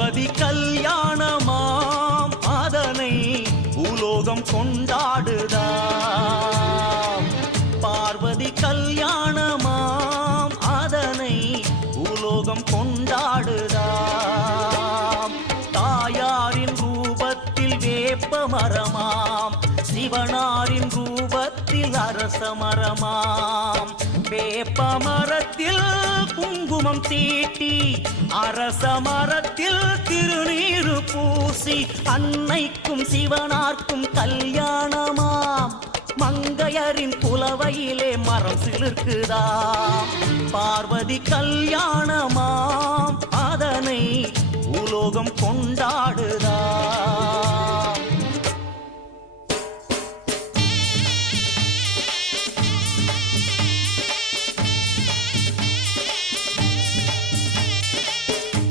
பார்வதி கல்யாணமாம் அதனை பூலோகம் கொண்டாடுதாம். பார்வதி கல்யாணமாம் அதனை பூலோகம் கொண்டாடுதாம். தாயாரின் ரூபத்தில் வேப்ப மரமாம், சிவனாரின் ரூபத்தில் அரச மரமாம். வேப்ப மரத்தில் குங்குமம் தீட்டி, அரச மரத்தில் திருநீரு பூசி, அன்னைக்கும் சிவனார்க்கும் கல்யாணமாம். மங்கையரின் புலவையிலே மரம் சிலிர்க்குதாம். பார்வதி கல்யாணமாம் அதனை பூலோகம் கொண்டாடுதாம்.